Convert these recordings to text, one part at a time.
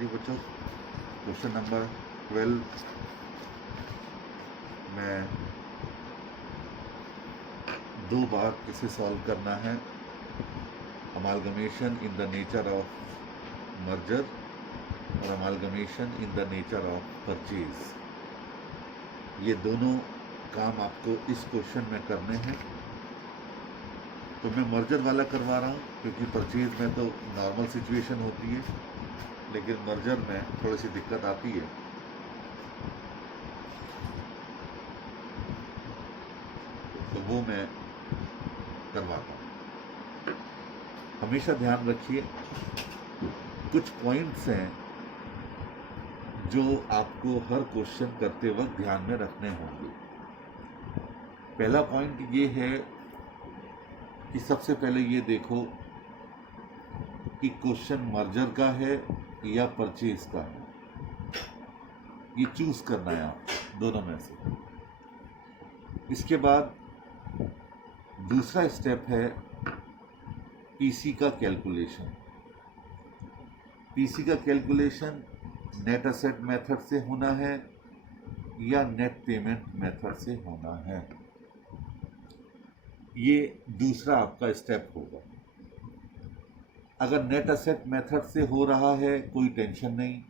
जी बच्चों, question number 12 में 2 बार इसे सॉल्व करना है। Amalgamation in the nature of merger और amalgamation in the nature of purchase. ये दोनों काम आपको इस क्वेश्चन में करने हैं। तो मैं मर्जर वाला करवा रहा हूँ क्योंकि परचेज में तो नॉर्मल सिचुएशन होती है, लेकिन मर्जर में थोड़ी सी दिक्कत आती है। तो वो मैं करवाता हूँ। हमेशा ध्यान रखिए, कुछ पॉइंट्स हैं जो आपको हर क्वेश्चन करते वक्त ध्यान में रखने होंगे। पहला पॉइंट ये है कि सबसे पहले ये देखो कि क्वेश्चन मर्जर का है या परचेज का है। ये चूज करना है आप दोनों में से। इसके बाद दूसरा स्टेप है पीसी का कैलकुलेशन। पीसी का कैलकुलेशन नेट असेट मेथड से होना है या नेट पेमेंट मेथड से होना है। ये दूसरा आपका स्टेप होगा। अगर नेट असेट मेथड से हो रहा है कोई टेंशन नहीं।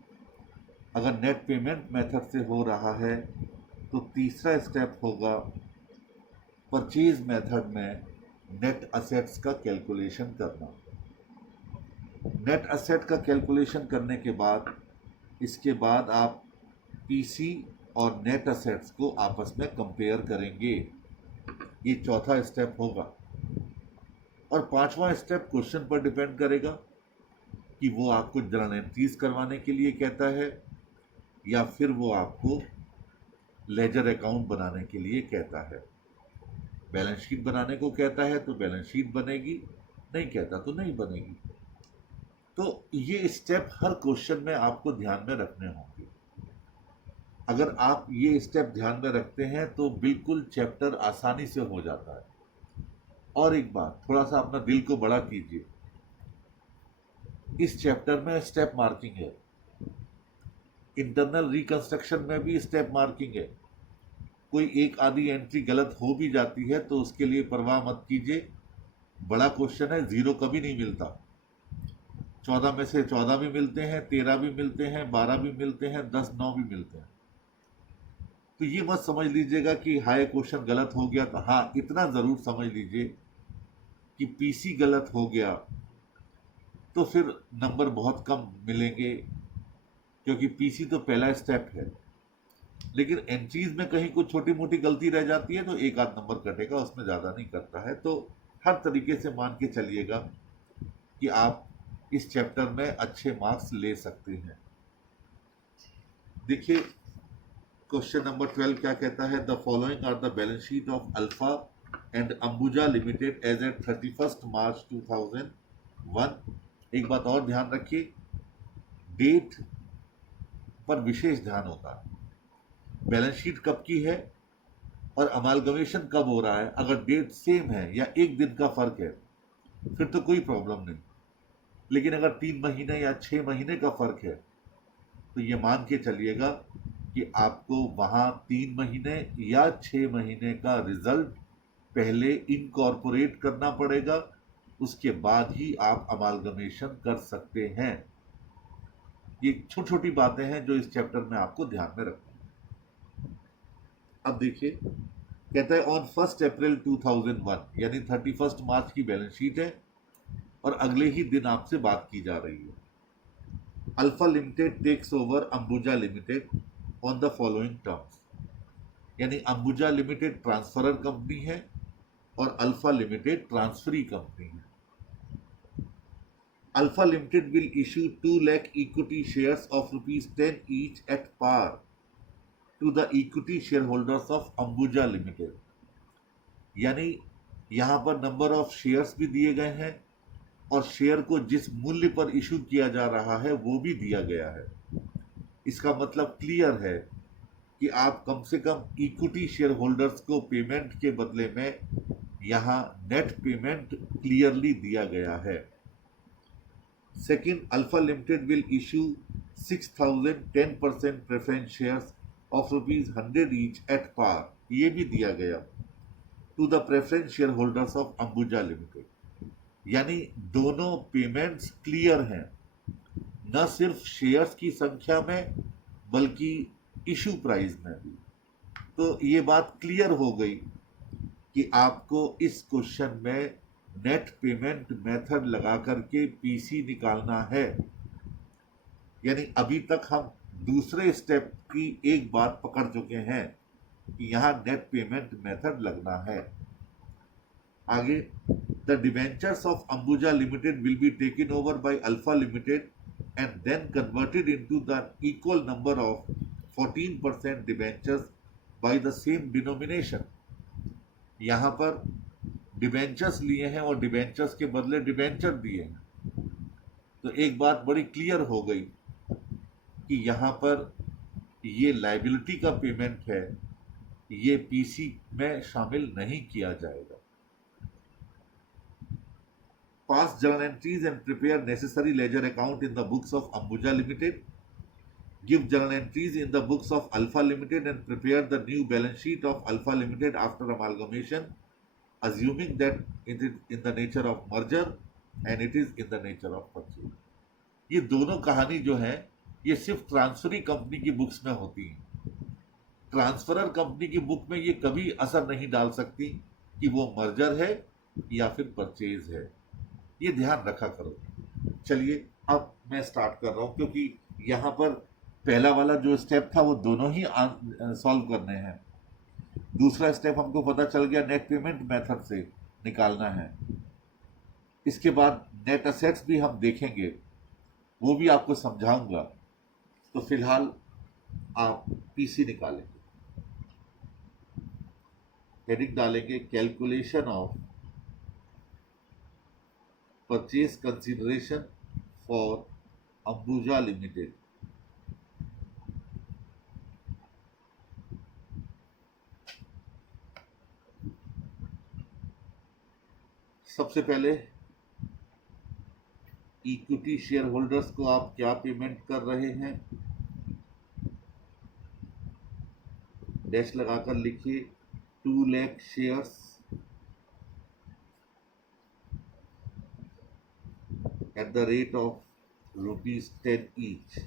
अगर नेट पेमेंट मेथड से हो रहा है तो तीसरा स्टेप होगा परचेज मेथड में नेट असेट्स का कैलकुलेशन करना। नेट असेट का कैलकुलेशन करने के बाद इसके बाद आप पीसी और नेट असेट्स को आपस में कंपेयर करेंगे। ये चौथा स्टेप होगा। और पांचवा स्टेप क्वेश्चन पर डिपेंड करेगा कि वो आपको जर्नल एंट्रीज करवाने के लिए कहता है या फिर वो आपको लेजर अकाउंट बनाने के लिए कहता है। बैलेंस शीट बनाने को कहता है तो बैलेंस शीट बनेगी, नहीं कहता तो नहीं बनेगी। तो ये स्टेप हर क्वेश्चन में आपको ध्यान में रखने होंगे। अगर आप ये स्टेप ध्यान में रखते हैं तो बिल्कुल चैप्टर आसानी से हो जाता है। और एक बात, थोड़ा सा अपना दिल को बड़ा कीजिए। इस चैप्टर में स्टेप मार्किंग है, इंटरनल रिकंस्ट्रक्शन में भी स्टेप मार्किंग है। कोई एक आधी एंट्री गलत हो भी जाती है तो उसके लिए परवाह मत कीजिए। बड़ा क्वेश्चन है, 0 कभी नहीं मिलता। 14 में से 14 भी मिलते हैं, 13 भी मिलते हैं, 12 भी मिलते हैं, 10, 9 भी मिलते हैं। तो ये मत समझ लीजिएगा कि हाई क्वेश्चन गलत हो गया। तो हाँ, इतना ज़रूर समझ लीजिए कि पीसी गलत हो गया तो फिर नंबर बहुत कम मिलेंगे, क्योंकि पीसी तो पहला स्टेप है। लेकिन एंट्रीज में कहीं कुछ छोटी मोटी गलती रह जाती है तो एक आध नंबर कटेगा, उसमें ज़्यादा नहीं करता है। तो हर तरीके से मान के चलिएगा कि आप इस चैप्टर में अच्छे मार्क्स ले सकते हैं। देखिए क्वेश्चन नंबर 12 क्या कहता है। The following are the balance sheet of Alpha and Ambuja Limited as at 31 March 2001। एक बात और ध्यान रखिए, डेट पर विशेष ध्यान होता है। बैलेंस शीट कब की है और अमालगमेशन कब हो रहा है, अगर डेट सेम है या एक दिन का फर्क है फिर तो कोई प्रॉब्लम नहीं। लेकिन अगर 3 महीने या 6 महीने का फर्क है तो ये मान के चलिएगा कि आपको वहाँ 3 महीने या 6 महीने का रिजल्ट पहले इनकॉर्पोरेट करना पड़ेगा, उसके बाद ही आप अमालगमेशन कर सकते हैं। ये छोटी छोटी बातें हैं जो इस चैप्टर में आपको ध्यान में रखनी है। अब देखिए, कहता है ऑन 1 अप्रैल 2001 यानी 31 मार्च की बैलेंस शीट है और अगले ही दिन आपसे बात की जा रही है। Alpha Limited takes over Ambuja Limited on the following terms. यानी अंबुजा लिमिटेड ट्रांसफरर कंपनी है और अल्फा लिमिटेड ट्रांसफरी कंपनी है। Alpha Limited will issue 2 lakh equity shares of ₹10 each at par to the equity share holders of Ambuja Limited. यानी यहाँ पर number of shares भी दिए गए हैं और शेयर को जिस मूल्य पर इशू किया जा रहा है वो भी दिया गया है। इसका मतलब क्लियर है कि आप कम से कम इक्विटी शेयर होल्डर्स को पेमेंट के बदले में यहाँ नेट पेमेंट क्लियरली दिया गया है। Second, Alpha Limited will issue 6,000 10% preference shares of ₹100 each at par, ये भी दिया गया to the preference share holders of Ambuja Limited. यानी दोनों पेमेंट्स क्लियर हैं, न सिर्फ शेयर्स की संख्या में बल्कि इशू प्राइस में भी। तो ये बात क्लियर हो गई कि आपको इस क्वेश्चन में नेट पेमेंट मेथड लगा करके पीसी निकालना है। यानी अभी तक हम दूसरे स्टेप की एक बात पकड़ चुके हैं कि यहाँ नेट पेमेंट मेथड लगना है। आगे, the debentures of Ambuja Limited will be taken over by Alpha Limited and then converted into the equal number of 14% debentures by the same denomination. यहाँ पर डिवेंचर्स लिए हैं और डिवेंचर्स के बदले डिवेंचर दिए हैं। तो एक बात बड़ी क्लियर हो गई कि यहाँ पर ये लाइबिलिटी का पेमेंट है, ये पीसी में शामिल नहीं किया जाएगा। पास journal entries and prepare necessary ledger account in the books of Ambuja Limited. Give journal entries in the books of Alpha Limited and prepare the new balance sheet of Alpha Limited after amalgamation, assuming that it is in the nature of merger and it is in the nature of purchase. ये दोनों कहानी जो है ये सिर्फ transferee company की books में होती है। ट्रांसफरर कंपनी की बुक में ये कभी असर नहीं डाल सकती कि वो मर्जर है या फिर परचेज है, ये ध्यान रखा करो। चलिए अब मैं स्टार्ट कर रहा हूँ, क्योंकि यहाँ पर पहला वाला जो स्टेप था वो दोनों ही सॉल्व करने हैं। दूसरा स्टेप हमको पता चल गया नेट पेमेंट मेथड से निकालना है। इसके बाद नेट असेट्स भी हम देखेंगे, वो भी आपको समझाऊंगा। तो फिलहाल आप पीसी निकालेंगे, हेडिंग डालेंगे calculation of purchase consideration for Ambuja limited. सबसे पहले इक्विटी शेयर होल्डर्स को आप क्या पेमेंट कर रहे हैं, डैश लगाकर लिखिए 2 lakh shares at the rate of ₹10 each,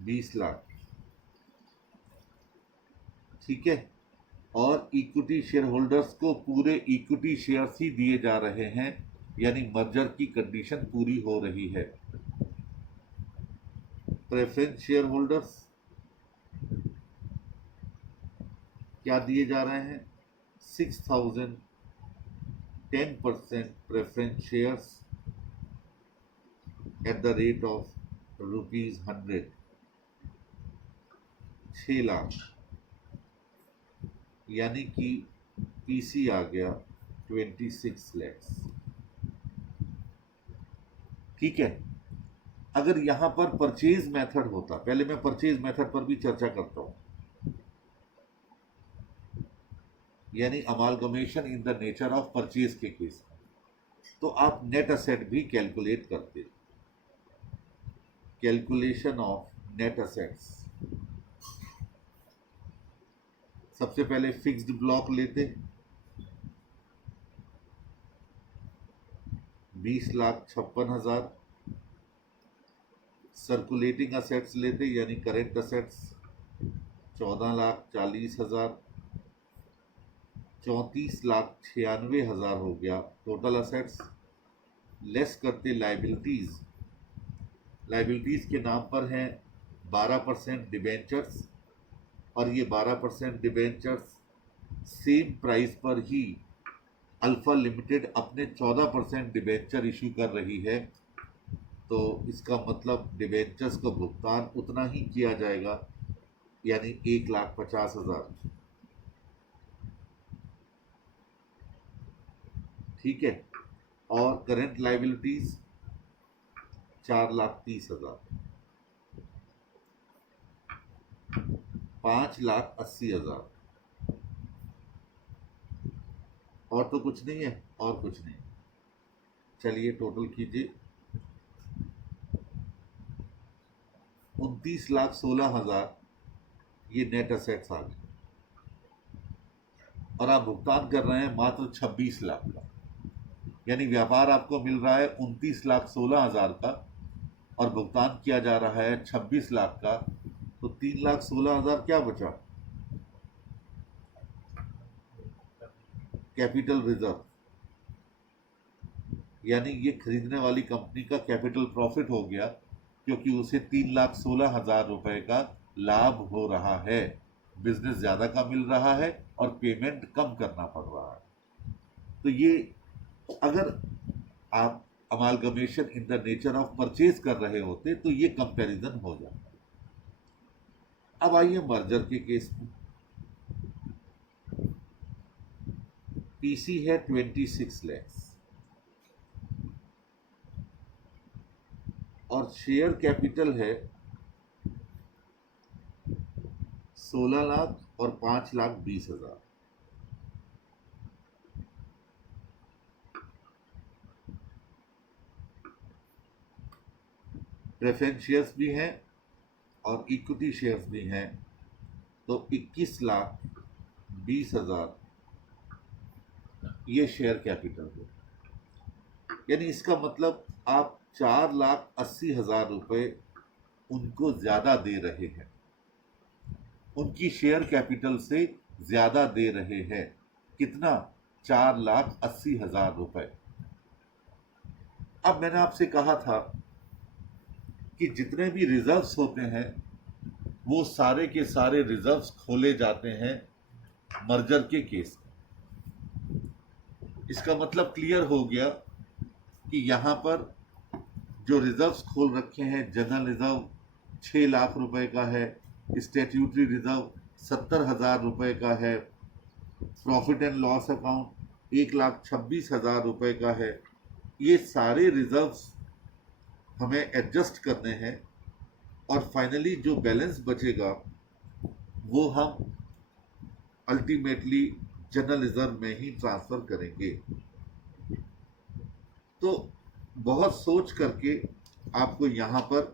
20 lakh. ठीक है, और इक्विटी शेयर होल्डर्स को पूरे इक्विटी शेयर्स ही दिए जा रहे हैं, यानी मर्जर की कंडीशन पूरी हो रही है। प्रेफरेंस शेयर होल्डर्स क्या दिए जा रहे हैं, 6,000 10% preference shares at the rate of ₹100, 6 lakh. यानी कि पीसी आ गया 26 लाख। ठीक है, अगर यहां पर परचेज मेथड होता, पहले मैं परचेज मेथड पर भी चर्चा करता हूं, यानी amalgamation in the nature of purchase के केस में, तो आप नेट असेट भी कैलकुलेट करते। कैलकुलेशन ऑफ नेट असेट्स, सबसे पहले फिक्स्ड ब्लॉक लेते, 20,56,000। सर्कुलेटिंग असेट्स लेते यानी करेंट असेट्स 14,40,000, 34,96,000 हो गया टोटल असेट्स। लेस करते लाइबिलिटीज, लाइबिलिटीज के नाम पर हैं 12% डिबेंचर्स, और ये 12% डिबेंचर्स सेम प्राइस पर ही अल्फा लिमिटेड अपने 14% डिबेंचर इशू कर रही है। तो इसका मतलब डिबेंचर्स का भुगतान उतना ही किया जाएगा, यानी 1,50,000। ठीक है, और करंट लाइबिलिटीज 4,30,000, 5,80,000। और तो कुछ नहीं है, और कुछ नहीं। चलिए टोटल कीजिए, 29,16,000 ये नेट असेट्स आ गए और आप भुगतान कर रहे हैं मात्र 26 लाख का। यानी व्यापार आपको मिल रहा है 29,16,000 का और भुगतान किया जा रहा है 26 लाख का, तो 3,16,000 क्या बचा? कैपिटल रिजर्व, यानी ये खरीदने वाली कंपनी का कैपिटल प्रॉफिट हो गया, क्योंकि उसे 3,16,000 रुपए का लाभ हो रहा है। बिजनेस ज्यादा का मिल रहा है और पेमेंट कम करना पड़ रहा है। तो ये अगर आप amalgamation in the nature of purchase कर रहे होते तो ये कंपैरिजन हो जाता। अब आइए मर्जर के केस में। पीसी है 26 लाख और शेयर कैपिटल है 16 लाख और 5,20,000। प्रेफरेंस शेयर्स भी हैं और इक्विटी शेयर्स भी हैं, तो 21,20,000 ये शेयर कैपिटल है। यानी इसका मतलब आप 4,80,000 रुपए उनको ज्यादा दे रहे हैं, उनकी शेयर कैपिटल से ज्यादा दे रहे हैं। कितना? 4,80,000 रुपए। अब मैंने आपसे कहा था कि जितने भी रिजर्व्स होते हैं वो सारे के सारे रिजर्व्स खोले जाते हैं मर्जर के केस में। इसका मतलब क्लियर हो गया कि यहां पर जो रिजर्व्स खोल रखे हैं, जनरल रिजर्व 6 लाख रुपए का है, स्टैट्यूटरी रिजर्व 70,000 रुपए का है, प्रॉफिट एंड लॉस अकाउंट 1,26,000 रुपए का है। ये सारे रिजर्व्स हमें एडजस्ट करने हैं और फाइनली जो बैलेंस बचेगा वो हम अल्टीमेटली जनरल रिजर्व में ही ट्रांसफर करेंगे। तो बहुत सोच करके आपको यहाँ पर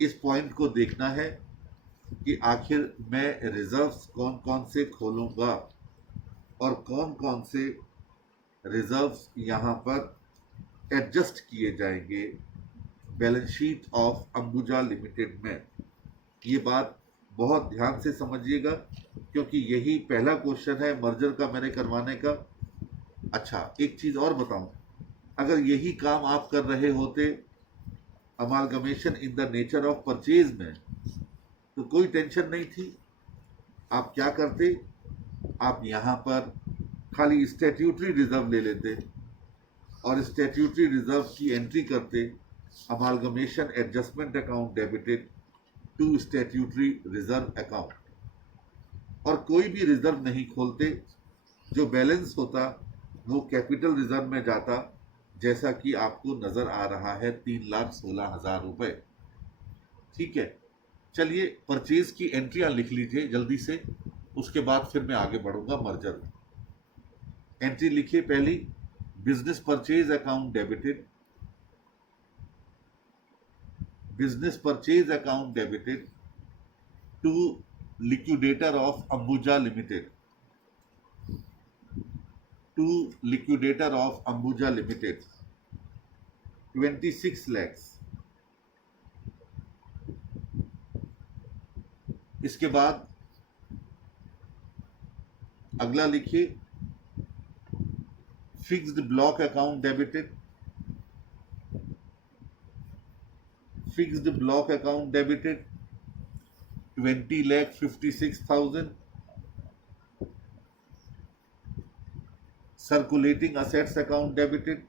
इस पॉइंट को देखना है कि आखिर मैं रिजर्व्स कौन कौन से खोलूंगा और कौन कौन से रिजर्व्स यहाँ पर एडजस्ट किए जाएंगे balance sheet of Ambuja limited में। ये बात बहुत ध्यान से समझिएगा, क्योंकि यही पहला क्वेश्चन है मर्जर का मेरे करवाने का। अच्छा, एक चीज और बताऊं, अगर यही काम आप कर रहे होते amalgamation in the nature of purchase में, तो कोई टेंशन नहीं थी। आप क्या करते? आप यहाँ पर खाली स्टैट्यूटरी रिजर्व ले लेते और स्टैट्यूटरी रिजर्व की एंट्री करते amalgamation adjustment account debited to statutory reserve account, और कोई भी रिजर्व नहीं खोलते। जो बैलेंस होता वो कैपिटल रिजर्व में जाता, जैसा कि आपको नजर आ रहा है 3,16,000 रुपए। ठीक है, चलिए परचेज की एंट्रियां लिख लीजिए जल्दी से, उसके बाद फिर मैं आगे बढ़ूंगा मर्जर में। एंट्री लिखिए पहली, business purchase account debited, business purchase account debited to liquidator of Ambuja Limited, to liquidator of Ambuja Limited 26 lakhs। इसके बाद अगला लिखिए, fixed block account debited, fixed block account debited 20,56,000। circulating assets account debited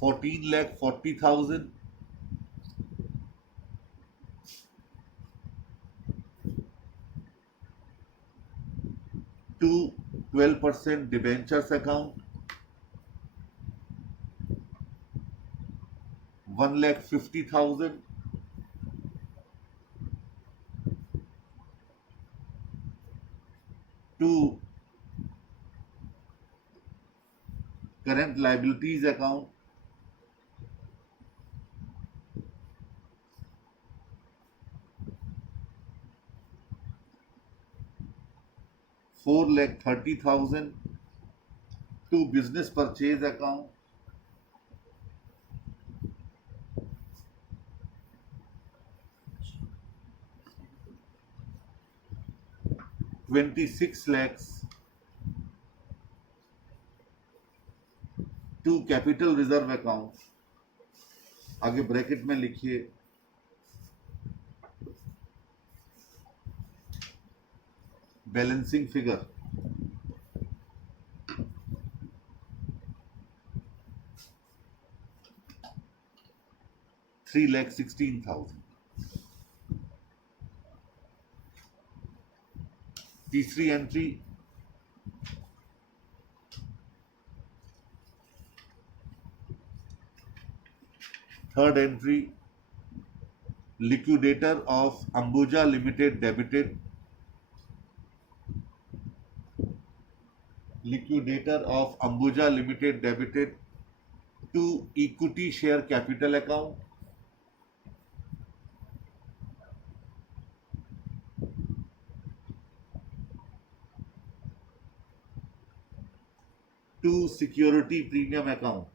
14,40,000। to 12% debentures account 1,50,000। to current liabilities account 4,30,000 to business purchase account, 26 lakhs to capital reserve account, आगे bracket में लिखिए balancing figure 3,16,000। तीसरी entry third entry liquidator of Ambuja Limited debited, liquidator of Ambuja Limited debited to equity share capital account, to security premium account,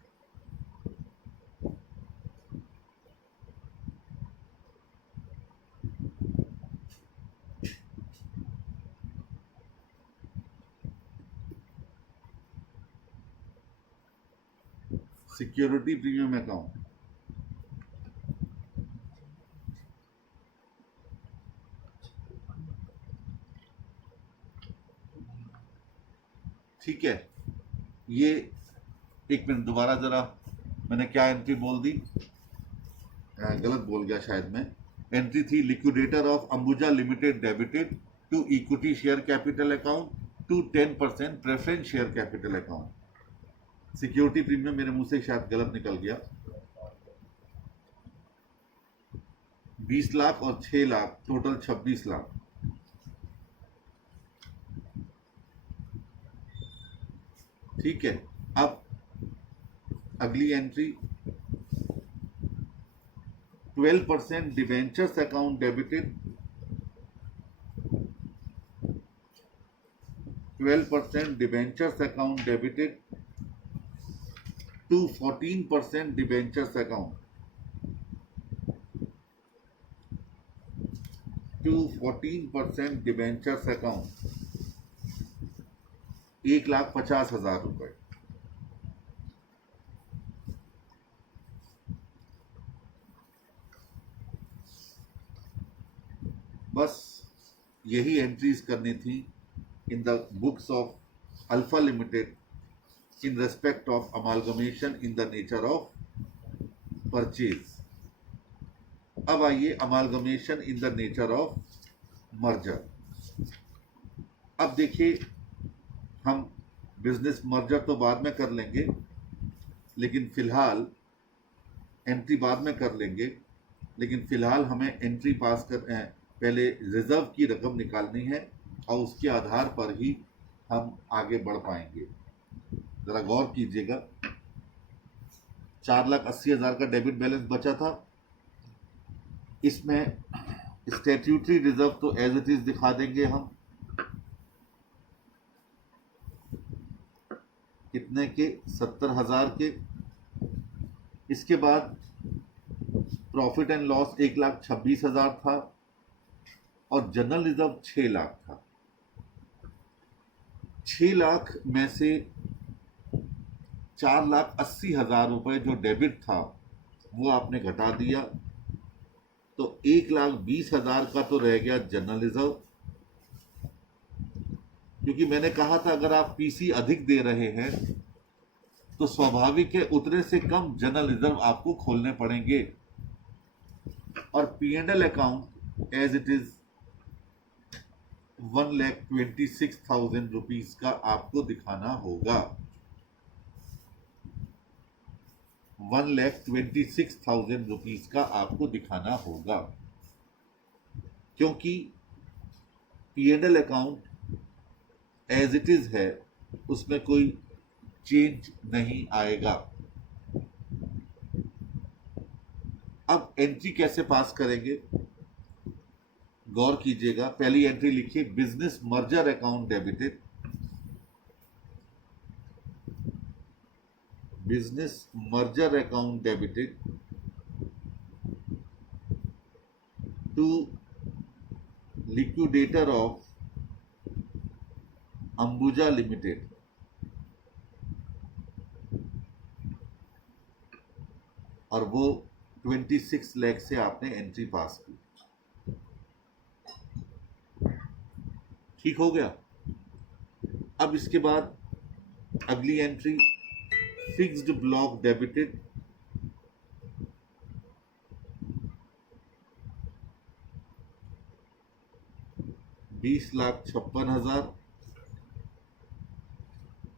security premium account, ठीक है। ये एक minute दोबारा जरा, मैंने क्या एंट्री बोल दी, गलत बोल गया शायद मैं। एंट्री थी liquidator of Ambuja Limited debited to equity share capital account to 10% preference share capital account. Security premium मेरे मुंह से शायद गलत निकल गया। 20 लाख और 6 लाख टोटल 26 लाख। ठीक है, अब अगली entry 12% debentures account debited, 12% debentures account debited to 14% debentures account, to 14% debentures account, 1,50,000 रुपए। बस यही एंट्रीज करनी थी इन the books of alpha limited in respect of amalgamation in the nature of purchase। अब आइए amalgamation in the nature of merger। अब देखिए, हम बिजनेस मर्जर तो बाद में कर लेंगे, लेकिन फिलहाल एंट्री बाद में कर लेंगे, लेकिन फिलहाल हमें एंट्री पास कर पहले रिजर्व की रकम निकालनी है और उसके आधार पर ही हम आगे बढ़ पाएंगे। जरा गौर कीजिएगा, 4,80,000 का डेबिट बैलेंस बचा था। इसमें स्टैट्यूटरी रिजर्व तो एज इट इज दिखा देंगे हम, कितने के, 70,000 के। इसके बाद प्रॉफिट एंड लॉस 1,26,000 था और जनरल रिजर्व 6 लाख था। 6 लाख में से 4,80,000 रुपए जो डेबिट था वो आपने घटा दिया, तो 1,20,000 का तो रह गया जनरल रिजर्व। क्योंकि मैंने कहा था अगर आप पीसी अधिक दे रहे हैं तो स्वाभाविक है उतने से कम जनरल रिजर्व आपको खोलने पड़ेंगे, और P&L account as it is 1,26,000 rupees का आपको दिखाना होगा। 1,26,000 रुपीज का आपको दिखाना होगा, क्योंकि P&L account as it is है, उसमें कोई चेंज नहीं आएगा। अब एंट्री कैसे पास करेंगे, गौर कीजिएगा। पहली एंट्री लिखिए business merger account debited, business merger account debited to liquidator of Ambuja limited और वो 26 लाख से आपने एंट्री पास की। ठीक हो गया। अब इसके बाद अगली entry fixed block debited 20,56,000।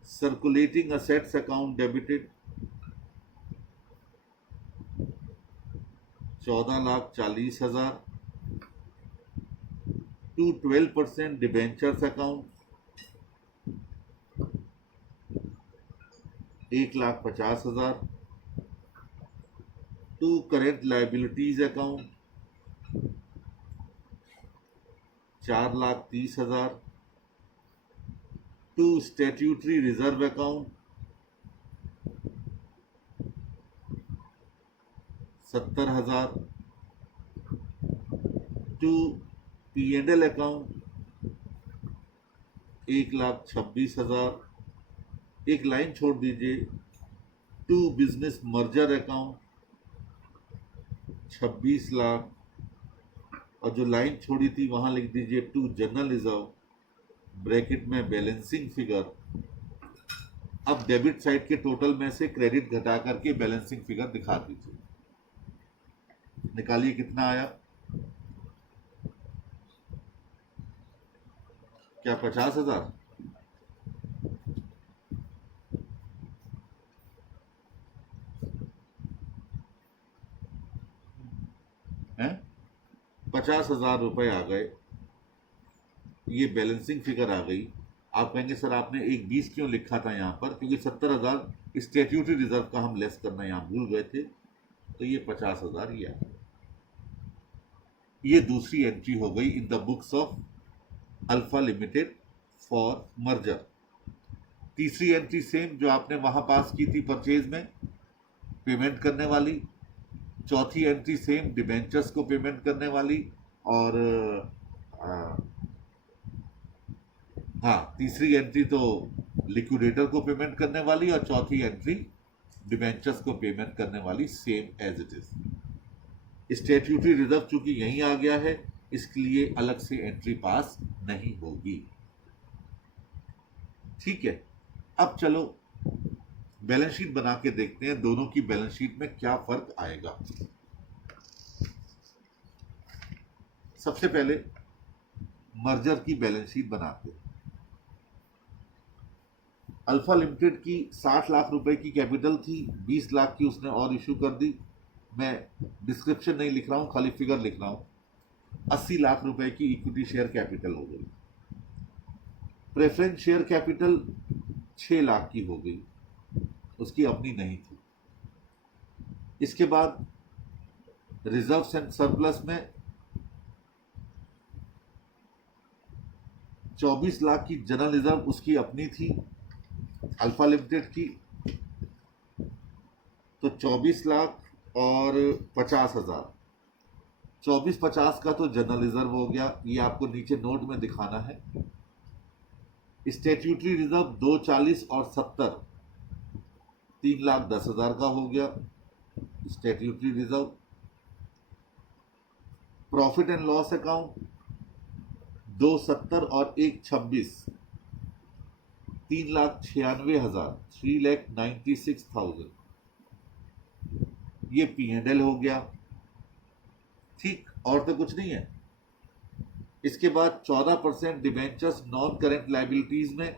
Circulating assets account debited 14,40,000 to 12% debentures account 1,50,000 to current liabilities account 4,30,000 to statutory reserve account 70,000 to P&L account 1,26,000। एक लाइन छोड़ दीजिए, to business merger account 26 lakh, और जो लाइन छोड़ी थी वहां लिख दीजिए टू जनरल रिजर्व ब्रैकेट में बैलेंसिंग फिगर। अब डेबिट साइड के टोटल में से क्रेडिट घटा करके बैलेंसिंग फिगर दिखा दीजिए। निकालिए कितना आया। क्या 50,000? हैं? 50,000 रुपए आ गए। ये बैलेंसिंग फिगर आ गई। आप कहेंगे सर आपने एक 20 क्यों लिखा था यहाँ पर? क्योंकि 70,000 स्टैट्यूटरी रिजर्व का हम लेस करना यहाँ भूल गए थे, तो ये 50,000 ये आ गया। ये दूसरी एंट्री हो गई इन the books of alpha limited for merger. तीसरी एंट्री सेम जो आपने वहां पास की थी परचेज में पेमेंट करने वाली। चौथी एंट्री सेम डिबेंचर्स को पेमेंट करने वाली। और हाँ, तीसरी एंट्री तो लिक्विडेटर को पेमेंट करने वाली और चौथी एंट्री डिबेंचर्स को पेमेंट करने वाली, same as it is. Statutory reserve चूंकि यहीं आ गया है, इसके लिए अलग से एंट्री पास नहीं होगी। ठीक है, अब चलो बैलेंस शीट बना के देखते हैं दोनों की बैलेंस शीट में क्या फर्क आएगा। सबसे पहले मर्जर की बैलेंस शीट बनाते हैं। अल्फा लिमिटेड की 60 लाख रुपए की कैपिटल थी, 20 लाख की उसने और इशू कर दी। मैं डिस्क्रिप्शन नहीं लिख रहा हूं, खाली फिगर लिख रहा हूं। 80 लाख रुपए की इक्विटी शेयर कैपिटल हो गई। प्रेफरेंस शेयर कैपिटल 6 लाख की हो गई, उसकी अपनी नहीं थी। इसके बाद रिजर्व्स एंड सरप्लस में 24 लाख की जनरल रिजर्व उसकी अपनी थी अल्फा लिमिटेड की, तो 24 लाख और 50,000, 24-50 का तो जनरल रिजर्व हो गया। ये आपको नीचे नोट में दिखाना है। स्टैट्यूटरी रिजर्व 240 और 70, 3,10,000 का हो गया statutory reserve. Profit and loss account 270 और 126, 3,96,000, 3,96,000, ये P&L हो गया। ठीक, और तो कुछ नहीं है। इसके बाद 14% डिबेंचर्स नॉन करेंट लाइबिलिटीज में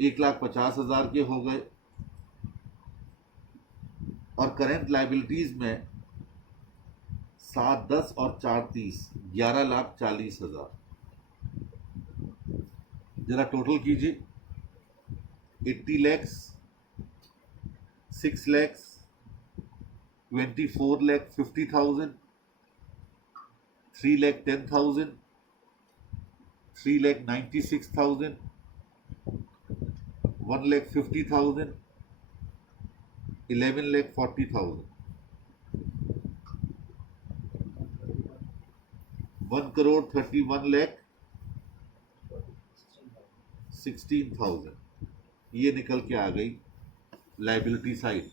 1,50,000 के हो गए, और करेंट लाइबिलिटीज में 7-10 और 4-30, 11,40,000। जरा टोटल कीजिए। 80 lakhs, 6 lakhs, 24,50,000, 3,10,000, 3,96,000, 1,50,000, 11,40,000, 1,31,16,000, ये निकल के आ गई लाइबिलिटी साइड।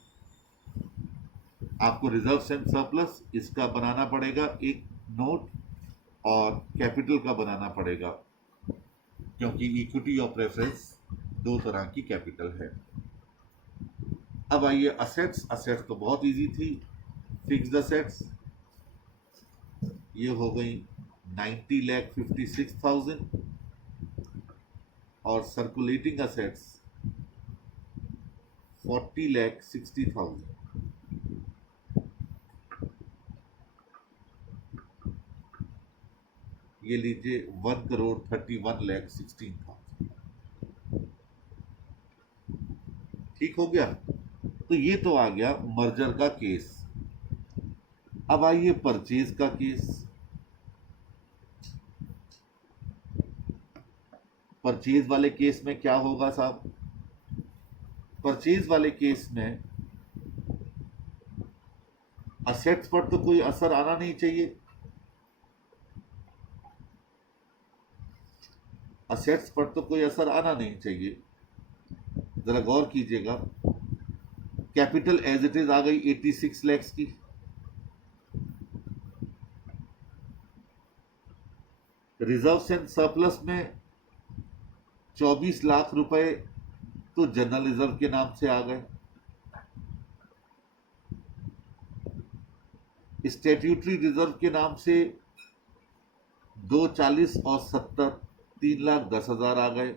आपको रिजर्व एंड सरप्लस इसका बनाना पड़ेगा एक नोट, और कैपिटल का बनाना पड़ेगा, क्योंकि इक्विटी और प्रेफरेंस दो तरह की कैपिटल है। अब आइए असेट्स। असेट्स तो बहुत इजी थी। फिक्स्ड असेट्स ये हो गई 90,56,000, और सर्कुलेटिंग असेट्स 40,60,000। ये लीजिए 1,31,16,000। ठीक हो गया। तो ये तो आ गया मर्जर का केस। अब आइए परचेज का केस। परचेज वाले केस में क्या होगा साहब? परचेज वाले केस में असेट्स पर तो कोई असर आना नहीं चाहिए। असेट्स पर तो कोई असर आना नहीं चाहिए। जरा गौर कीजिएगा, कैपिटल एज इट इज आ गई 86 लाख की। रिजर्व एंड सरप्लस में 24 लाख रुपए तो जनरल रिजर्व के नाम से आ गए। स्टैट्यूटरी रिजर्व के नाम से 240 और 70 3,10,000 आ गए।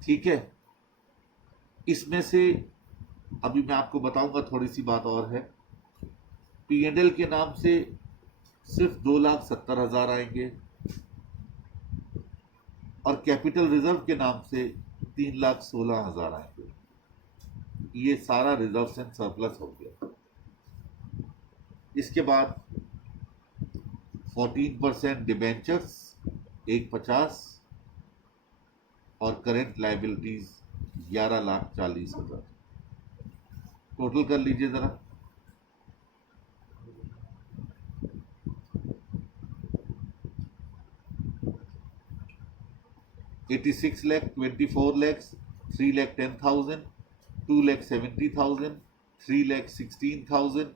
ठीक है। इसमें से अभी मैं आपको बताऊंगा, थोड़ी सी बात और है। P&L के नाम से सिर्फ 2,70,000 आएंगे, और कैपिटल रिजर्व के नाम से 3,16,000 आएंगे। ये सारा रिजर्व एंड सरप्लस हो गया। इसके बाद 14% डिबेंचर्स 1,50,000, और करेंट लाइबिलिटीज 11,40,000। टोटल कर लीजिए जरा। $86 लाख, 24 lakhs, 3,10,000, 2,70,000, 3,16,000,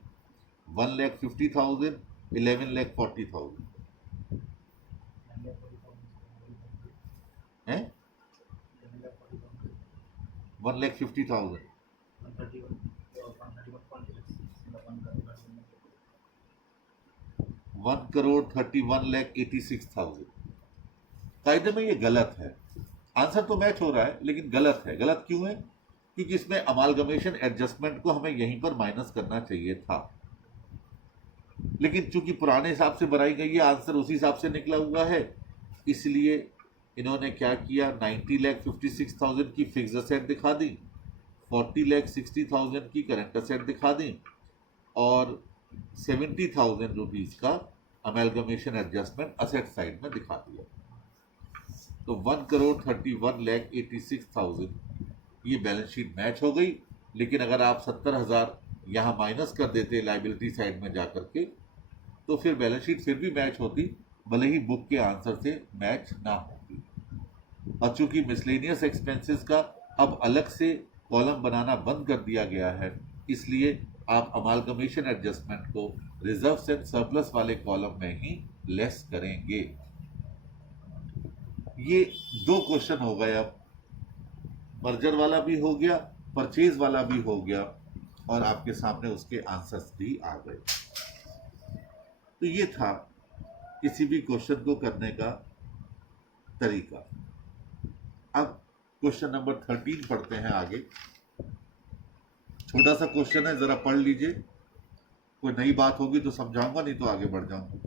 1,50,000, 11,40,000 है। 1,50,000 1,31,86,000। कायदे में ये गलत है। आंसर तो मैच हो रहा है, लेकिन गलत है। गलत क्यों है? क्योंकि इसमें अमालगमेशन एडजस्टमेंट को हमें यहीं पर माइनस करना चाहिए था, लेकिन चूंकि पुराने हिसाब से बनाई गई है, आंसर उसी हिसाब से निकला हुआ है। इसलिए इन्होंने क्या किया, 90,56,000 की फिक्स असेट दिखा दी, 40,60,000 की करंट असेट दिखा दी, और 70,000 रुपीज का अमेलगमेशन एडजस्टमेंट असेट साइड में दिखा दिया। तो 1,31,86,000 ये बैलेंस शीट मैच हो गई। लेकिन अगर आप 70,000 यहाँ माइनस कर देते लाइबिलिटी साइड में जाकर के, तो फिर बैलेंस शीट फिर भी मैच होती, भले ही बुक के आंसर से मैच ना होती। और चूंकि मिसलेनियस एक्सपेंसेस का अब अलग से कॉलम बनाना बंद कर दिया गया है, इसलिए आप अमालगमेशन एडजस्टमेंट को रिजर्व एंड सरप्लस वाले कॉलम में ही लेस करेंगे। ये दो क्वेश्चन हो गए। अब मर्जर वाला भी हो गया, परचेज वाला भी हो गया, और आपके सामने उसके आंसर्स भी आ गए। तो ये था किसी भी क्वेश्चन को करने का तरीका। अब क्वेश्चन नंबर 13 पढ़ते हैं आगे। छोटा सा क्वेश्चन है, जरा पढ़ लीजिए। कोई नई बात होगी तो समझाऊंगा, नहीं तो आगे बढ़ जाऊंगा।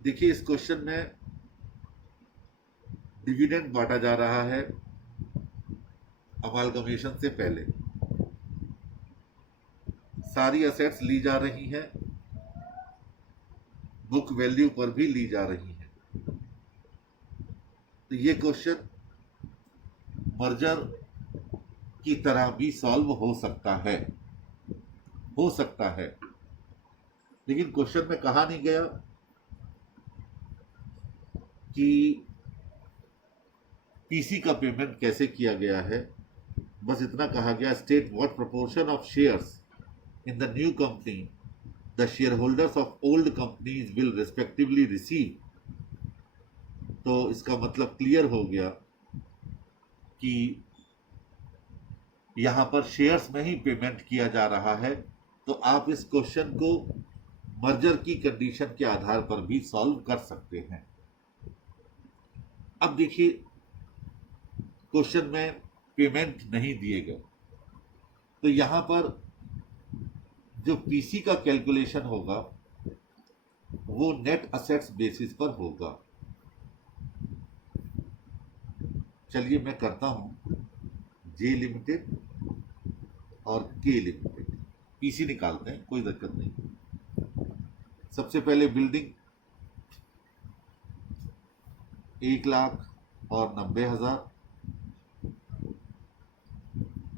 देखिए इस क्वेश्चन में डिविडेंड बांटा जा रहा है अमालगमेशन से पहले, सारी असेट्स ली जा रही हैं, बुक वैल्यू पर भी ली जा रही हैं। तो ये क्वेश्चन मर्जर की तरह भी सॉल्व हो सकता है, लेकिन क्वेश्चन में कहा नहीं गया कि पीसी का पेमेंट कैसे किया गया है। बस इतना कहा गया, state what proportion of shares in the new company the share holders of old companies will respectively receive. तो इसका मतलब क्लियर हो गया कि यहां पर शेयर्स में ही पेमेंट किया जा रहा है। तो आप इस क्वेश्चन को मर्जर की कंडीशन के आधार पर भी सॉल्व कर सकते हैं। अब देखिए क्वेश्चन में पेमेंट नहीं दिए गए, तो यहां पर जो पीसी का कैलकुलेशन होगा वो नेट असेट्स बेसिस पर होगा। चलिए मैं करता हूं, जे लिमिटेड और के लिमिटेड पीसी निकालते हैं, कोई दिक्कत नहीं। सबसे पहले building 1,90,000,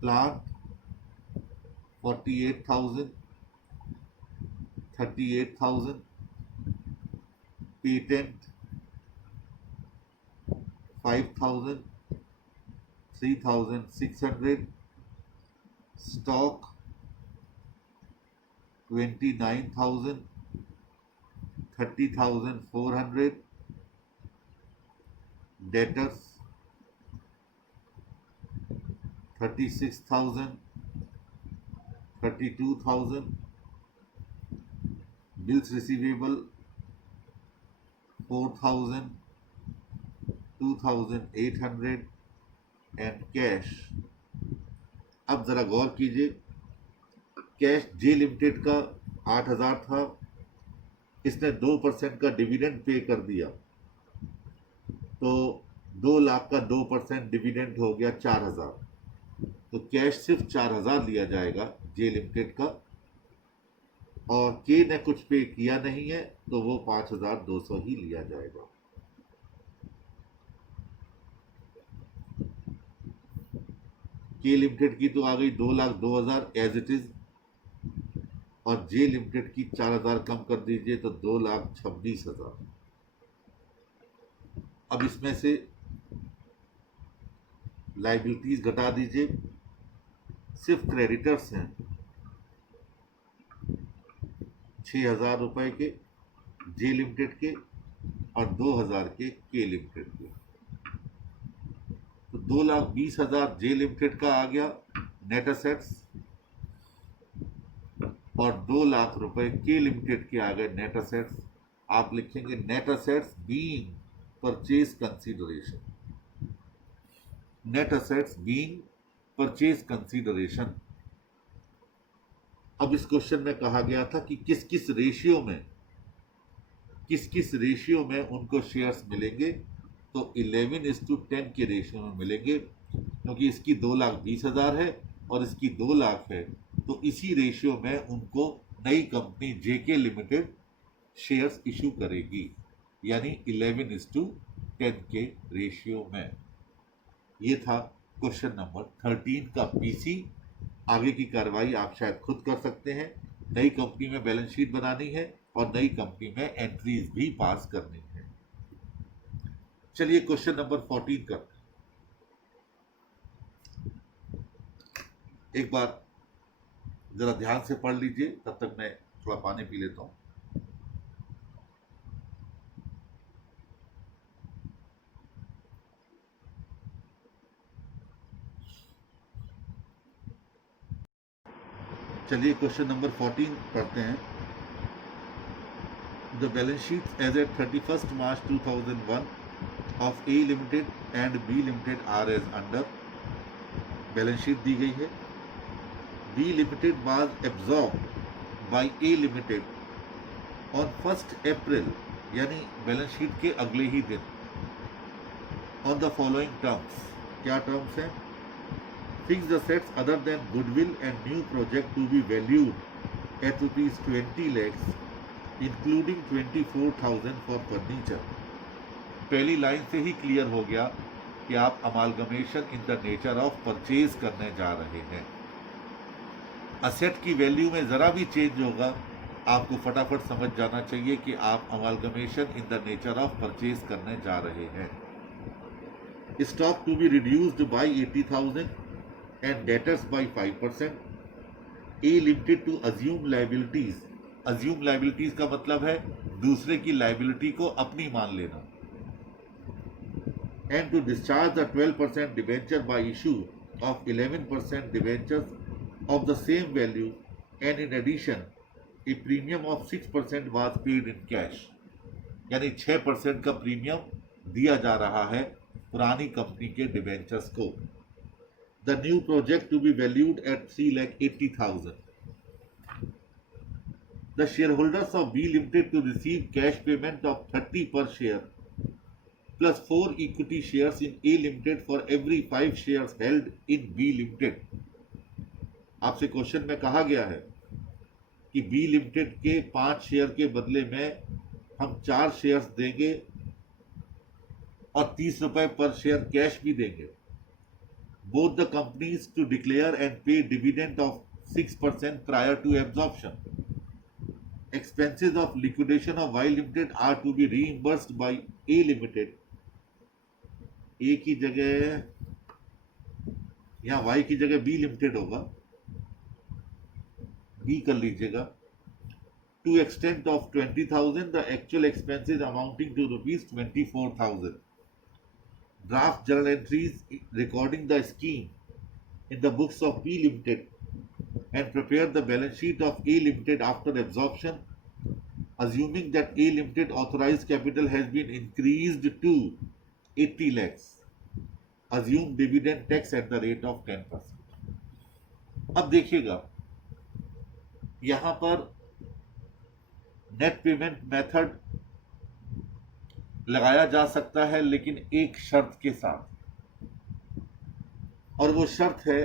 plant 48,000, 38,000, patent 5,000, 3,600, stock 29,000, 30,400, debtors 36,000, 32,000, bills receivable 4,000, 2,800 and cash. अब जरा गौर कीजिए, कैश जे लिमिटेड का 8,000 था, इसने 2% का डिविडेंड पे कर दिया, तो 2 लाख का 2% डिविडेंड हो गया 4,000। तो कैश सिर्फ 4,000 लिया जाएगा जे लिमिटेड का, और के ने कुछ पे किया नहीं है तो वो 5,200 ही लिया जाएगा। के लिमिटेड की तो आ गई 2,02,000 एज इट इज, और जे लिमिटेड की 4,000 कम कर दीजिए तो 2,26,000। अब इसमें से लाइबिलिटीज घटा दीजिए, सिर्फ क्रेडिटर्स हैं 6,000 रुपए के जे लिमिटेड के और 2,000 के लिमिटेड के। तो 2,20,000 जे लिमिटेड का आ गया नेट असेट्स, और 2 लाख रुपए के लिमिटेड के आ गए नेट असेट्स। आप लिखेंगे net assets being purchase consideration, net assets being purchase consideration. अब इस क्वेश्चन में कहा गया था कि किस किस रेशियो में उनको शेयर्स मिलेंगे। तो 11:10 के रेशियो में मिलेंगे, क्योंकि इसकी 2,20,000 है और इसकी 2 लाख है, तो इसी रेशियो में उनको नई कंपनी जेके लिमिटेड शेयर्स इशू करेगी, यानी 11:10 के रेशियो में। ये था क्वेश्चन नंबर 13 का पीसी। आगे की कार्रवाई आप शायद खुद कर सकते हैं। नई कंपनी में बैलेंस शीट बनानी है और नई कंपनी में एंट्रीज भी पास करनी है। चलिए क्वेश्चन नंबर 14 करते हैं। एक बार जरा ध्यान से पढ़ लीजिए, तब तक मैं थोड़ा पानी पी लेता हूं। चलिए क्वेश्चन नंबर 14 पढ़ते हैं। The balance sheet as at 31 March 2001 of A limited and B limited are as under. Balance sheet दी गई है। B limited was absorbed by A limited on 1st April यानी बैलेंस शीट के अगले ही दिन ऑन द फॉलोइंग टर्म्स। क्या terms हैं? Fixed assets other than goodwill and new project to be valued at rupees 20 lakhs including 24,000 for furniture। पहली line से ही clear हो गया कि आप amalgamation in the nature of purchase करने जा रहे हैं। असेट की वैल्यू में जरा भी चेंज होगा, आपको फटाफट समझ जाना चाहिए कि आप amalgamation in the nature of purchase करने जा रहे हैं। Stock to be reduced by 80,000 and debtors by 5%। A limited to assume liabilities। assume liabilities का मतलब है दूसरे की liability को अपनी मान लेना। and to discharge the 12% debenture by issue of 11% debentures of the same value, and in addition a premium of 6% was paid in cash। यानी 6% का प्रीमियम दिया जा रहा है पुरानी कंपनी के डिबेंचर्स को। The new project to be valued at 3,80,000। The shareholders of B Limited to receive cash payment of 30 per share plus 4 equity shares in A Limited for every 5 shares held in B Limited। आपसे question में कहा गया है कि B Limited के 5 share के बदले में हम 4 शेयर्स देंगे और 30 रुपए पर शेयर कैश भी देंगे। Both the companies to declare and pay dividend of 6% prior to absorption। Expenses of liquidation of Y Limited are to be reimbursed by A Limited। A की जगह यहाँ Y की जगह B Limited होगा, B कर लीजिएगा। To extent of 20,000, the actual expenses amounting to rupees 24,000। Draft journal entries recording the scheme in the books of B Limited and prepare the balance sheet of A Limited after absorption, assuming that A Limited authorized capital has been increased to 80 lakhs। Assume dividend tax at the rate of 10%। अब देखिएगा यहां पर net payment method लगाया जा सकता है, लेकिन एक शर्त के साथ, और वो शर्त है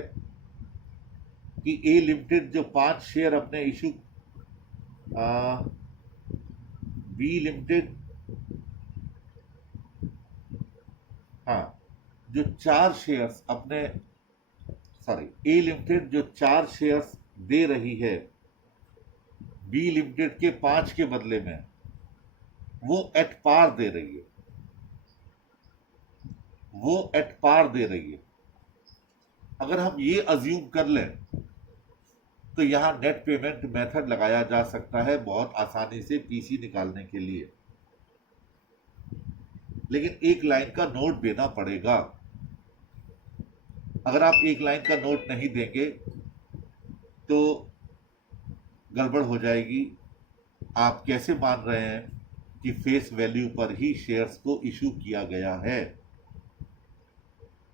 कि ए लिमिटेड जो 5 शेयर अपने इशू बी लिमिटेड जो 4 शेयर्स अपने ए लिमिटेड जो 4 शेयर्स दे रही है बी लिमिटेड के 5 के बदले में, वो एट पार दे रही है, वो एट पार दे रही है। अगर हम ये अज्यूम कर लें तो यहां नेट पेमेंट मेथड लगाया जा सकता है बहुत आसानी से पीसी निकालने के लिए, लेकिन एक लाइन का नोट देना पड़ेगा। अगर आप एक लाइन का नोट नहीं देंगे तो गड़बड़ हो जाएगी। आप कैसे मान रहे हैं कि फेस वैल्यू पर ही शेयर्स को इशू किया गया है?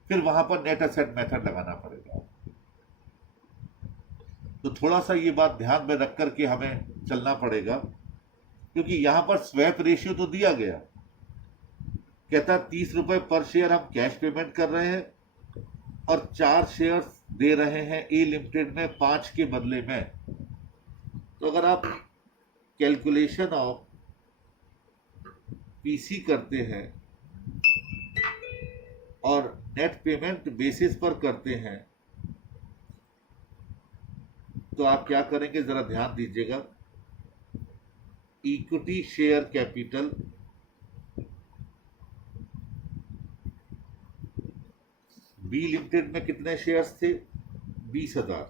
फिर वहां पर नेट एसेट मेथड लगाना पड़ेगा। तो थोड़ा सा ये बात ध्यान में रख करके हमें चलना पड़ेगा, क्योंकि यहां पर स्वैप रेशियो तो दिया गया, कहता 30 रुपए पर शेयर हम कैश पेमेंट कर रहे हैं और 4 शेयर्स दे रहे हैं ए लिमिटेड में 5 के बदले में। तो अगर आप कैलकुलेशन ऑफ पीसी करते हैं और नेट पेमेंट बेसिस पर करते हैं तो आप क्या करेंगे, जरा ध्यान दीजिएगा। Equity share capital B limited में कितने शेयर्स थे? 20,000।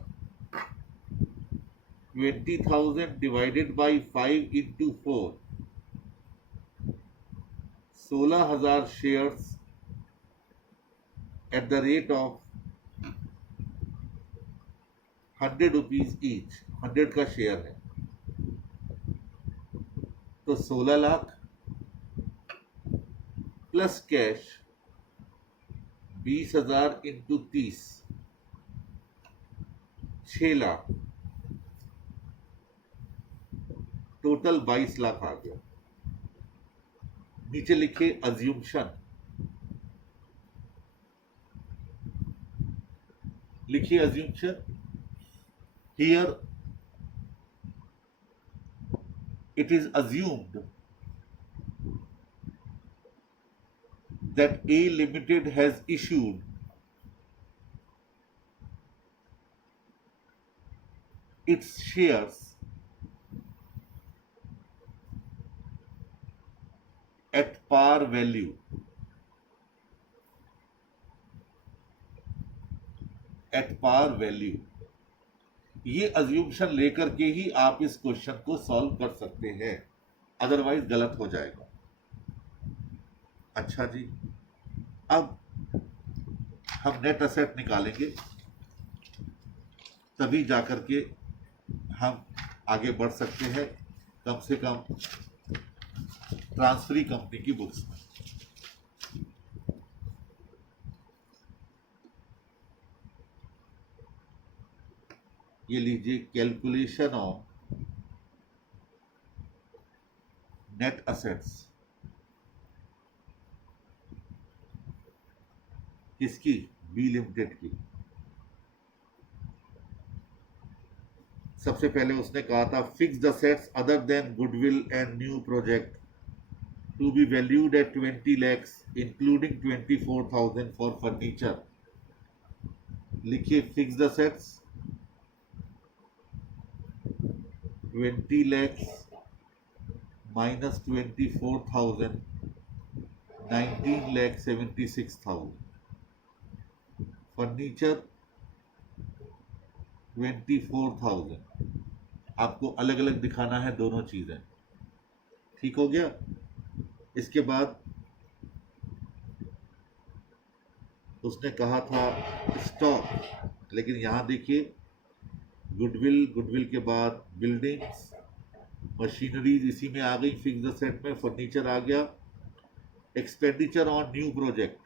20,000 divided by 5 into 4, 16,000 shares at the rate of 100 rupees each. 100 का शेयर है तो 16 lakh plus cash 20,000 into 30, 6 lakh, total 22 lakh आ गया। नीचे लिखिए अज्यूमशन, लिखिए assumption. Here it is assumed that A Limited has issued its shares at par value, at par value। ये अज्यूमशन लेकर के ही आप इस क्वेश्चन को सॉल्व कर सकते हैं, अदरवाइज गलत हो जाएगा। अच्छा जी, अब हम नेट असेट निकालेंगे, तभी जाकर के हम आगे बढ़ सकते हैं, कम से कम ट्रांसफरी कंपनी की बुक्स में। ये लीजिए, कैलकुलेशन ऑफ नेट असेट्स, किसकी? बी लिमिटेड की। सबसे पहले उसने कहा था fixed assets other than goodwill and new project to be valued at 20 lakhs including 24,000 for furniture. लिखिए fixed assets 20 lakhs minus 24,000, 19,76,000। Furniture 24,000। आपको अलग अलग दिखाना है दोनों चीजें, ठीक हो गया। इसके बाद उसने कहा था स्टॉक, लेकिन यहां देखिए गुडविल, गुडविल के बाद बिल्डिंग्स, मशीनरीज इसी में आ गई फिक्स्ड असेट में, फर्नीचर आ गया। एक्सपेंडिचर ऑन न्यू प्रोजेक्ट,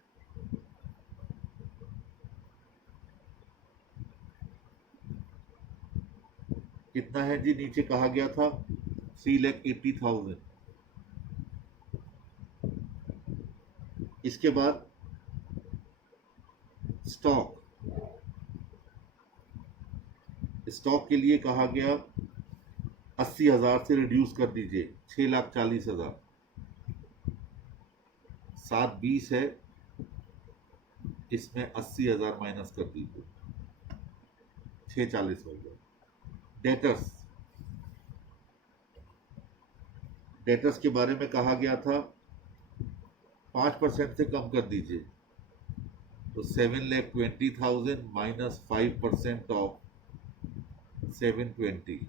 कितना है जी? नीचे कहा गया था 3,80,000। इसके बाद स्टॉक, स्टॉक के लिए कहा गया 80,000 से रिड्यूस कर दीजिए, 6,40,000। 720 है, इसमें 80,000 माइनस कर दीजिए, 640 हो गया। डेटर्स, डेटर्स के बारे में कहा गया था 5% से कम कर दीजिए, तो 7,20,000 माइनस 5% ऑफ 720,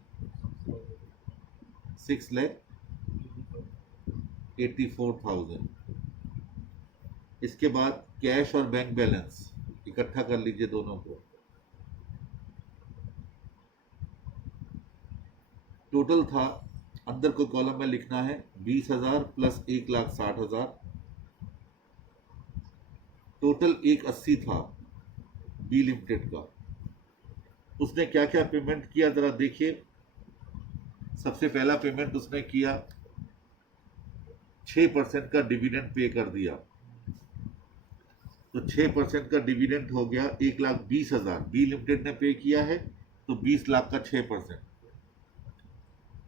6,84,000। इसके बाद कैश और बैंक बैलेंस इकट्ठा कर लीजिए दोनों को। टोटल था, अंदर को कॉलम में लिखना है 20,000 प्लस 1,60,000, टोटल 180 था बी लिमिटेड का। उसने क्या क्या पेमेंट किया जरा देखिए। सबसे पहला पेमेंट उसने किया 6% का डिविडेंड पे कर दिया, तो 6% का डिविडेंड हो गया 1,20,000। बी लिमिटेड ने पे किया है तो 20 लाख का 6%,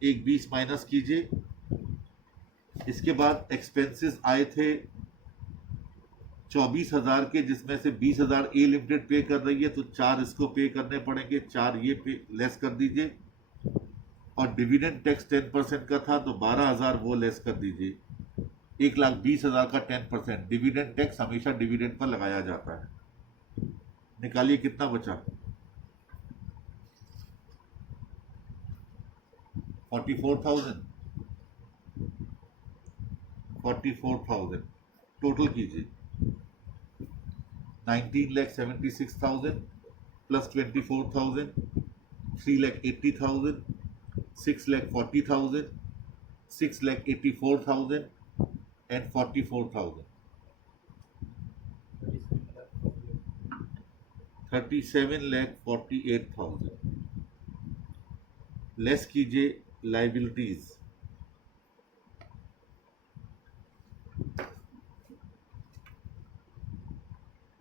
1,20 माइनस कीजिए। इसके बाद एक्सपेंसेस आए थे 24,000 के, जिसमें से 20,000 ए लिमिटेड पे कर रही है, तो 4 इसको पे करने पड़ेंगे, 4 ये पे लेस कर दीजिए। और डिविडेंड टैक्स 10% का था, तो 12,000 वो लेस कर दीजिए। 1,20,000 का 10%। डिविडेंड टैक्स हमेशा डिविडेंड पर लगाया जाता है। निकालिए कितना बचा? 44,000, 44,000 टोटल कीजिए। 19,76,000 प्लस 24,000, 3,80,000, 6,40,000, 6,84,000 and 44,000, 37,48,000। लेस कीजिए लाइबिलिटीज,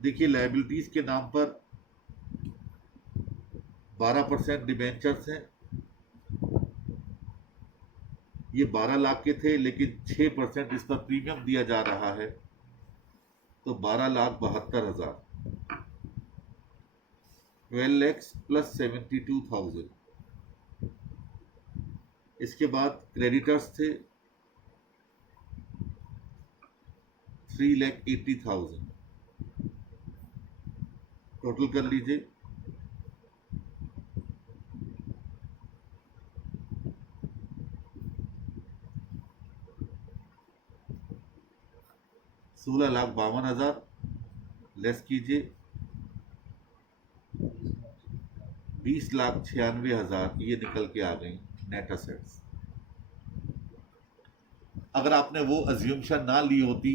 देखिए लायबिलिटीज के नाम पर 12% डिबेंचर्स हैं। ये 12 लाख के थे लेकिन 6% इस पर प्रीमियम दिया जा रहा है, तो 12,72,000, 12 lakhs प्लस 72,000। इसके बाद क्रेडिटर्स थे 3,80,000। टोटल कर लीजिए, ₹16,52,000 लेस कीजिए 20,96,000, ये निकल के आ गई नेट असेट्स। अगर आपने वो अज्यूमशन ना ली होती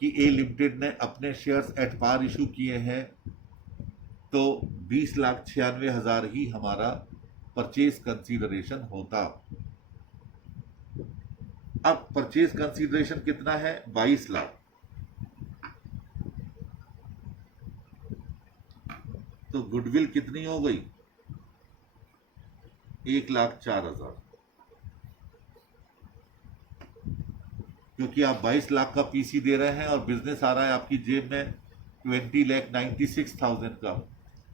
कि ए लिमिटेड ने अपने शेयर्स एट पार इशू किए हैं, तो 20,96,000 ही हमारा परचेज कंसीडरेशन होता। अब परचेज कंसीडरेशन कितना है? 22 लाख। तो गुडविल कितनी हो गई? 1,04,000। क्योंकि आप 22 लाख का पीसी दे रहे हैं और बिजनेस आ रहा है आपकी जेब में 20,96,000 का,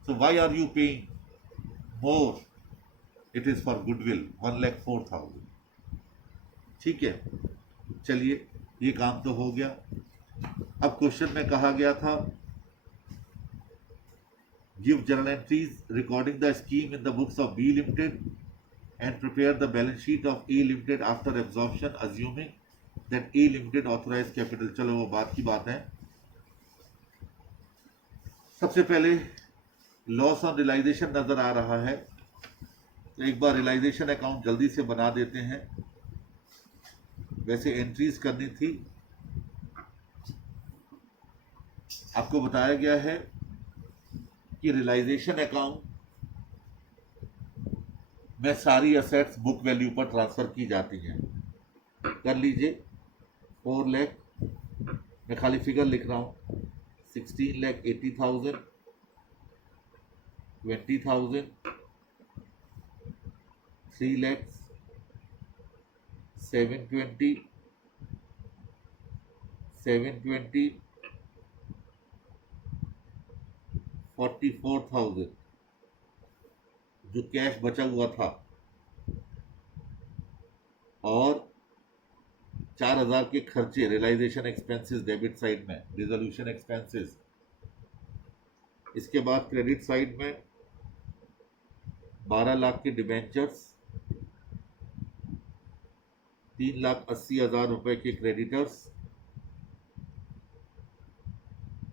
so why are you paying more? It is for goodwill 1,04,000। ठीक है, चलिए ये काम तो हो गया। अब क्वेश्चन में कहा गया था give journal entries recording the scheme in the books of B Limited and prepare the balance sheet of A Limited after absorption assuming that A Limited authorise capital. चलो वो बात की बात है। सबसे पहले लॉस ऑन रियलाइजेशन नजर आ रहा है, तो एक बार रियलाइजेशन अकाउंट जल्दी से बना देते हैं। वैसे एंट्रीज करनी थी, आपको बताया गया है कि रियलाइजेशन अकाउंट में सारी असेट्स बुक वैल्यू पर ट्रांसफर की जाती हैं। कर लीजिए 4 लाख, मैं खाली फिगर लिख रहा हूँ, 16,80,000, 20,000, 3 lakhs, 720, 720, 44,000 जो कैश बचा हुआ था, और 4,000 के खर्चे रियलाइजेशन एक्सपेंसेस डेबिट साइड में, रिजोल्यूशन एक्सपेंसेस। इसके बाद क्रेडिट साइड में 12 लाख के डिबेंचर्स, 3,80,000 रुपए के क्रेडिटर्स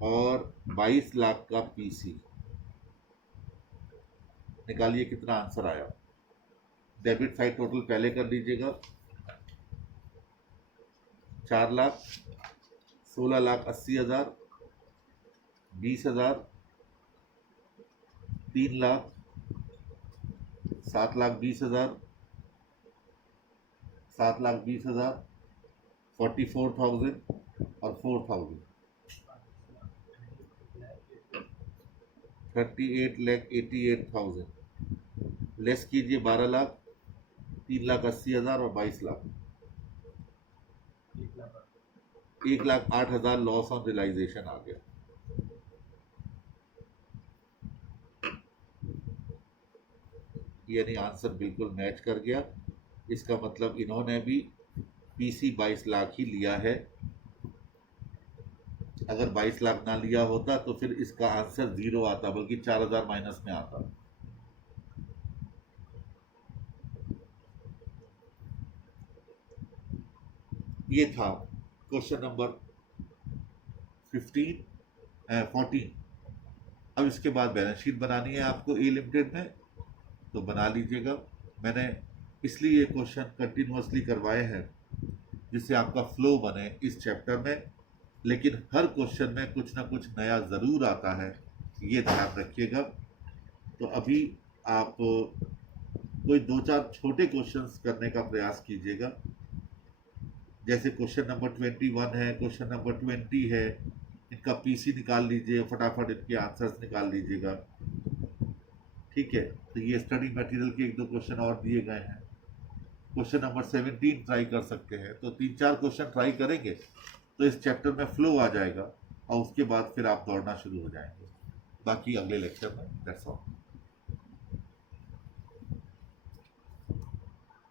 और 22 लाख का पीसी। निकालिए कितना आंसर आया। डेबिट साइड टोटल पहले कर लीजिएगा, 4 लाख, 16,80,000, 20,000, 3 लाख, 7,20,000, 7,20,000, 44,000 और 4,000, 38,88,000। लेस कीजिए 12 लाख, 3,80,000 और 22 लाख, 1,08,000 लॉस ऑन रियलाइजेशन आ गया। यानी आंसर बिल्कुल मैच कर गया। इसका मतलब इन्होंने भी पीसी 22 लाख ही लिया है। अगर 22 लाख ना लिया होता तो फिर इसका आंसर 0 आता, बल्कि 4,000 माइनस में आता। ये था क्वेश्चन नंबर 14। अब इसके बाद बैलेंस शीट बनानी है आपको ए लिमिटेड में, तो बना लीजिएगा। मैंने इसलिए ये क्वेश्चन कंटिन्यूअसली करवाए हैं जिससे आपका फ्लो बने इस चैप्टर में, लेकिन हर क्वेश्चन में कुछ ना कुछ नया ज़रूर आता है, ये ध्यान रखिएगा। तो अभी आप कोई 2-4 छोटे क्वेश्चंस करने का प्रयास कीजिएगा, जैसे क्वेश्चन नंबर 21 है, क्वेश्चन नंबर 20 है। इनका पीसी निकाल लीजिए, फटाफट इनके आंसर्स निकाल लीजिएगा। ठीक है, तो ये स्टडी मटेरियल के 1-2 क्वेश्चन और दिए गए हैं। क्वेश्चन नंबर 17 ट्राई कर सकते हैं, तो 3-4 क्वेश्चन ट्राई करेंगे तो इस चैप्टर में फ्लो आ जाएगा और उसके बाद फिर आप दौड़ना शुरू हो जाएंगे। बाकी अगले लेक्चर में। That's all.